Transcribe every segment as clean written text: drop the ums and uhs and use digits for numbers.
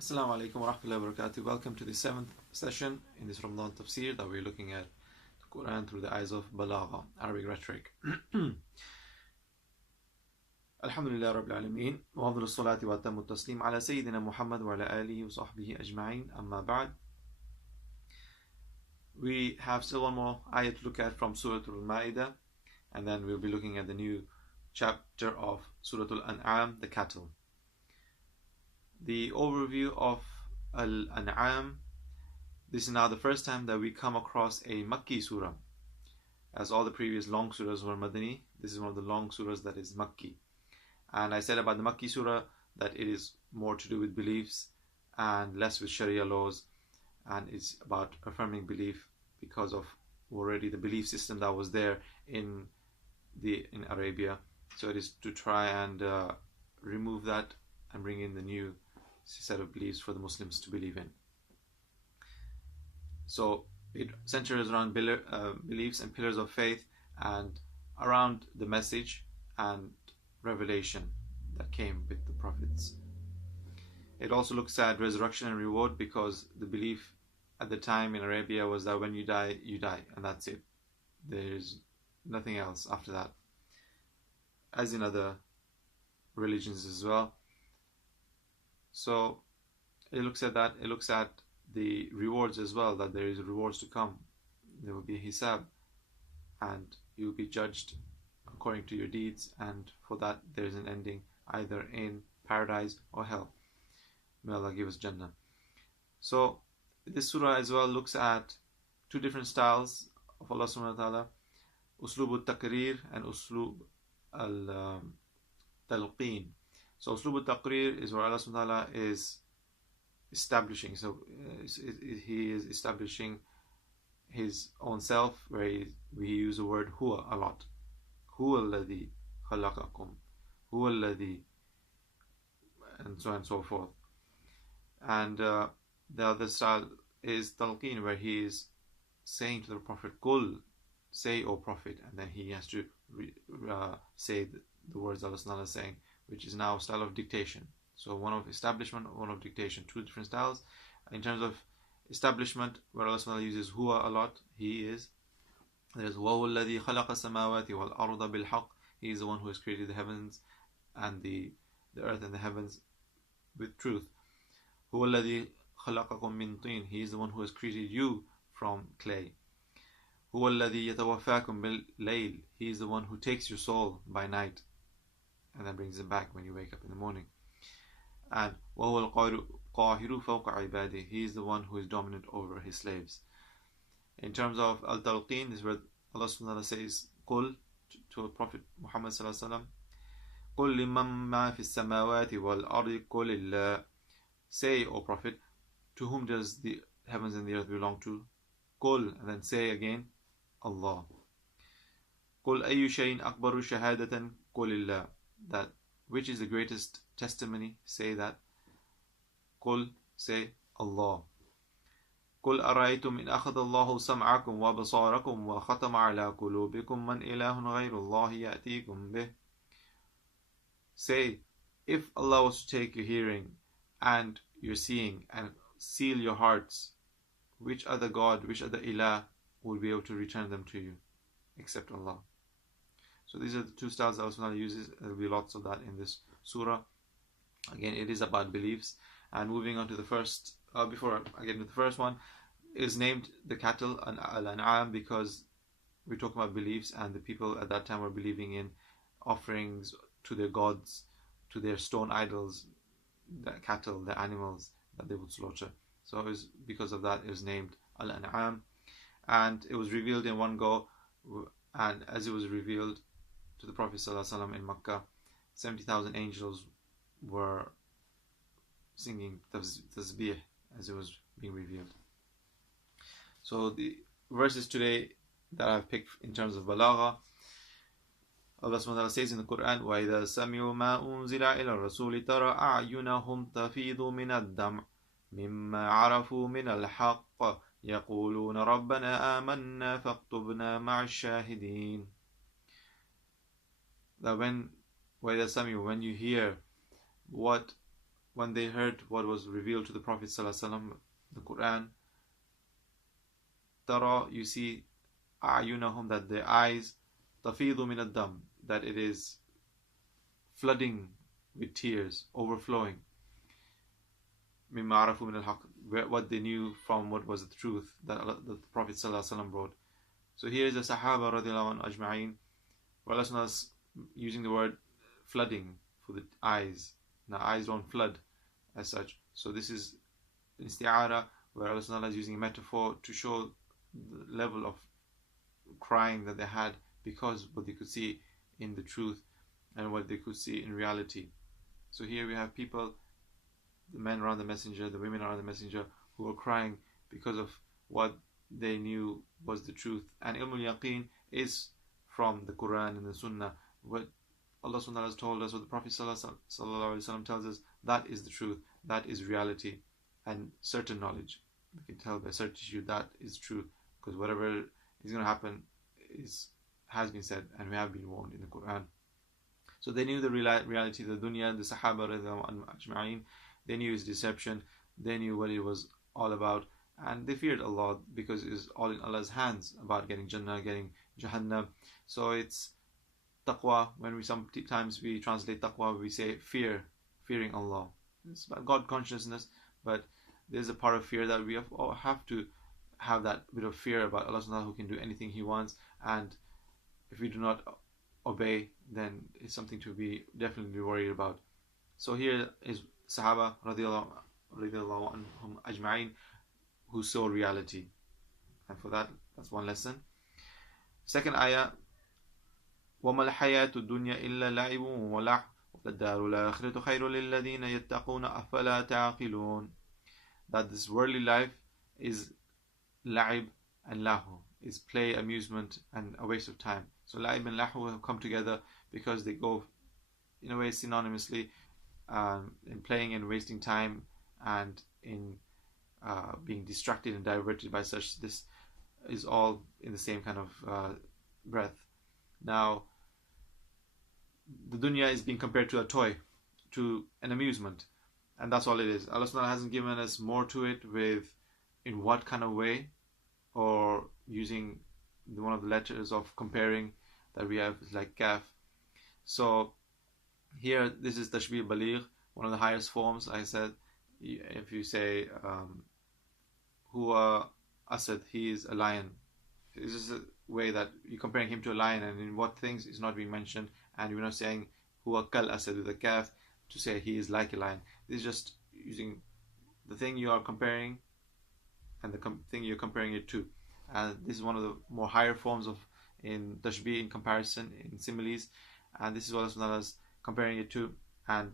Assalamu alaikum wa rahmatullahi wa barakatuh. Welcome to the 7th session in this Ramadan Tafseer that we're looking at the Quran through the eyes of Balagha, Arabic rhetoric. Alhamdulillah Rabbil Alameen. Wa afdalu salati wa atammu taslim ala Sayyidina Muhammad wa ala alihi wa sahbihi ajma'in. Amma ba'd. We have still one more ayat to look at from Surah Al-Ma'idah, and then we'll be looking at the new chapter of Surah Al-An'am, the cattle. The overview of Al-An'am. This is now the first time that we come across a Makki surah. As all the previous long surahs were Madani, this is one of the long surahs that is Makki. And I said about the Makki surah that it is more to do with beliefs and less with Sharia laws, and it's about affirming belief because of already the belief system that was there in Arabia. So it is to try and remove that and bring in the new set of beliefs for the Muslims to believe in. So it centers around beliefs and pillars of faith and around the message and revelation that came with the prophets. It also looks at resurrection and reward, because the belief at the time in Arabia was that when you die, and that's it. There's nothing else after that, as in other religions as well. So it looks at that. It looks at the rewards as well, that there is rewards to come. There will be a hisab, and you will be judged according to your deeds, and for that there is an ending either in paradise or hell. May Allah give us Jannah. So this surah as well looks at two different styles of Allah subhanahu wa ta'ala, uslub al-taqrir and uslub al-talqeen. So uslub al-taqrir is where Allah subhanahu wa ta'ala is establishing. So he is establishing his own self, where we use the word huwa a lot. Huwa alladhi khalaqakum, huwa alladhi, and so on and so forth. And the other style is talqeen, where he is saying to the Prophet, Qul, say, O Prophet, and then he has to say the words Allah subhanahu wa ta'ala is saying, which is now a style of dictation. So one of establishment, one of dictation, two different styles. In terms of establishment, where Allah subhanahu wa ta'ala uses huwa a lot, there's وَهُوَ الَّذِي خَلَقَ السَّمَاوَاتِ وَالْأَرْضَ بِالْحَقِّ. He is the one who has created the heavens and the earth and the heavens with truth. هُوَ الَّذِي خَلَقَكُم مِّن طِينٍ. He is the one who has created you from clay. هُوَ الَّذِي يَتَوَفَّاكُم بِاللَّيْلِ. He is the one who takes your soul by night and then brings it back when you wake up in the morning. And وَهُوَ الْقَاهِرُ فَوْقَ عِبَادِهِ. He is the one who is dominant over his slaves. In terms of al-talqeen, this is where Allah subhanahu wa ta'ala says قُل to the Prophet Muhammad sallallahu alaihi wasallam, قُل لِمَّن مَّا فِي السَّمَاوَاتِ وَالْأَرْضِ قُلِ اللَّهِ. Say, O Prophet, to whom does the heavens and the earth belong to? قُل, and then say again, Allah. قُل أَيُّ شَيْءٍ أَكْبَرُ شَهَادَةً قُلِ اللَّهِ. That which is the greatest testimony? Say that. قُل, say Allah. قُلْ أَرَأَيْتُمْ إِنْ أَخَذَ اللَّهُ سَمْعَكُمْ وَبَصَارَكُمْ وَخَتَمَ عَلَى قُلُوبِكُمْ مَنْ إِلَهٌ غَيْرُ اللَّهِ يَأْتِيكُمْ بِهِ. Say, if Allah was to take your hearing and your seeing and seal your hearts, which other God, which other ilah will be able to return them to you except Allah? So these are the two styles that Allah uses. There will be lots of that in this surah. Again, it is about beliefs. And moving on to the first, before I get into the first one, is named the cattle Al-An'am, because we're talking about beliefs, and the people at that time were believing in offerings to their gods, to their stone idols, the cattle, the animals that they would slaughter. So it was because of that it was named Al-An'am, and it was revealed in one go. And as it was revealed to the Prophet ﷺ in Makkah, 70,000 angels were singing tasbih as it was being revealed. So the verses today that I've picked in terms of Balagha, Allah subhanahu wa ta'ala says in the Quran, وَإِذَا سَمِعُوا مَا أُنزِلَ إِلَى الرَّسُولِ تَرَى أَعْيُنَهُمْ تَفِيضُ مِنَ الدَّمْعِ مِمَّا عَرَفُوا مِنَ الْحَقِّ يَقُولُونَ رَبَّنَا آمَنَّا فَاكْتُبْنَا مَعَ الشَّاهِدِينَ. That when you hear what when they heard what was revealed to the Prophet ﷺ, the Quran, tara, you see, a'yunahum, that their eyes, tafidu min ad-dam, that it is flooding with tears, overflowing, mimma arafu min al-haq, what they knew from what was the truth that the Prophet ﷺ brought. So here is the Sahaba radiallahu anhu ajma'in, where Allah is using the word flooding for the eyes. Now eyes don't flood as such. So this is isti'ara, where Allah is using a metaphor to show the level of crying that they had because what they could see in the truth and what they could see in reality. So here we have people, the men around the messenger, the women around the messenger, who were crying because of what they knew was the truth. And ilm al-yaqeen is from the Quran and the Sunnah. What Allah subhanahu wa ta'ala has told us, what the Prophet sallallahu alaihi wasallam tells us, that is the truth, that is reality, and certain knowledge. We can tell by certitude that is true, because whatever is going to happen has been said, and we have been warned in the Quran. So they knew the reality, the dunya, the Sahaba ajma'in, they knew his deception, they knew what it was all about, and they feared Allah because it is all in Allah's hands about getting Jannah, getting Jahannam. So it's taqwa. When we sometimes we translate taqwa, we say fearing Allah. It's about God consciousness, but there's a part of fear that we have to have that bit of fear about Allah subhanahu wa ta'ala, who can do anything He wants, and if we do not obey, then it's something to be definitely worried about. So here is Sahaba radiallahu anhum ajma'in, who saw reality, and for that's one lesson. Second ayah, وَمَا الْحَيَاةُ الدُّنْيَا إِلَّا لَعِبٌ وَلَهْوٌ وَلَلدَّارُ الْآخِرَةُ خَيْرٌ لِلَّذِينَ يَتَّقُونَ أَفَلَا تَعْقِلُونَ. That this worldly life is la'ib and lahu, is play, amusement, and a waste of time. So la'ib and lahu have come together because they go in a way synonymously, in playing and wasting time, and in being distracted and diverted by such. This is all in the same kind of breath. Now, the dunya is being compared to a toy, to an amusement, and that's all it is. Allah subhanahu wa ta'ala hasn't given us more to it with in what kind of way, or using one of the letters of comparing that we have, like kaf. So here, this is tashbih baligh, one of the highest forms. Like I said, if you say huwa asad, he is a lion, this is a way that you're comparing him to a lion, and in what things is not being mentioned, and we're not saying huwa kal asad with a kaf to say he is like a lion. This is just using the thing you are comparing and the thing you're comparing it to, and this is one of the more higher forms of in tashbih, in comparison, in similes, and this is what Allah is comparing it to, and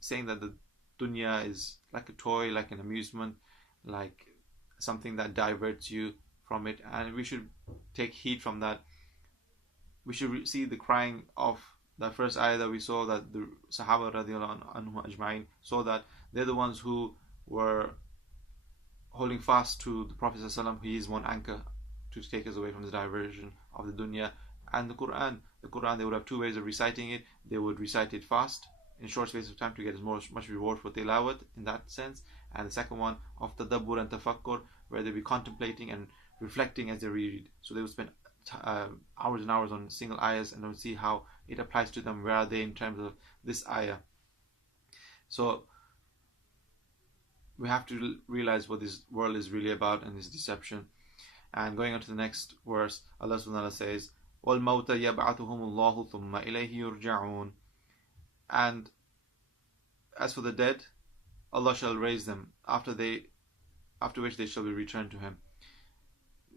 saying that the dunya is like a toy, like an amusement, like something that diverts you from it, and we should take heed from that. We should see the crying of that first ayah that we saw, that the Sahaba radiallahu anhu ajma'in saw, that they're the ones who were holding fast to the Prophet ﷺ. He is one anchor to take us away from the diversion of the dunya. And the Quran, they would have two ways of reciting it. They would recite it fast, in short space of time, to get as much reward for tilawat in that sense. And the second one of tadabbur and tafakkur, where they'll be contemplating and reflecting as they read. So they would spend hours and hours on single ayahs, and they would see how it applies to them. Where are they in terms of this ayah? So we have to realize what this world is really about, and this deception. And going on to the next verse, Allah subhanahu wa ta'ala says, وَالْمَوْتَ يَبْعَثُهُمُ اللَّهُ ثُمَّ إِلَيْهِ يُرْجَعُونَ. And as for the dead, Allah shall raise them after which they shall be returned to Him.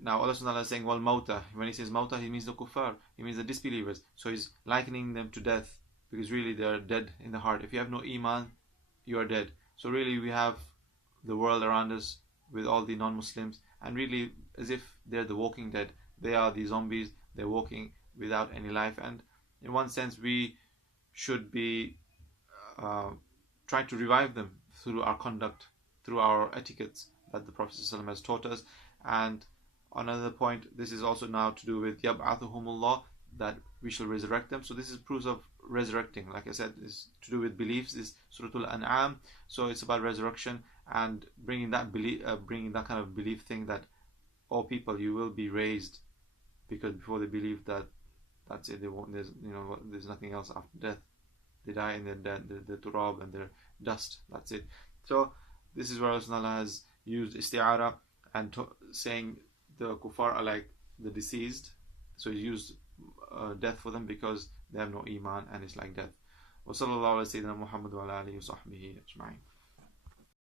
Now Allah subhanahu wa ta'ala is saying وَالْمَوْتَ. When He says mauta, He means the kuffar, He means the disbelievers. So He's likening them to death, because really they are dead in the heart. If you have no iman, you are dead. So really we have the world around us with all the non-Muslims, and really as if they're the walking dead. They are the zombies, they're walking without any life. And in one sense we should be trying to revive them through our conduct, through our etiquettes that the Prophet ﷺ has taught us. And another point, this is also now to do with يَبْعَثُهُمُ اللَّهُ, that we shall resurrect them. So this is proofs of resurrecting. Like I said, is to do with beliefs. Is Surah Al-An'am. So it's about resurrection and bringing that belief, bringing that kind of belief thing that all people, you will be raised, because before they believe that that's it, they won't. There's nothing else after death. They die and then the turab and their dust. That's it. So this is where Allah has used isti'ara and saying the kuffar are like the deceased. So He used death for them because they have no iman and it's like death. وصلى الله على سيدنا محمد وعلى آله وصحبه أجمعين.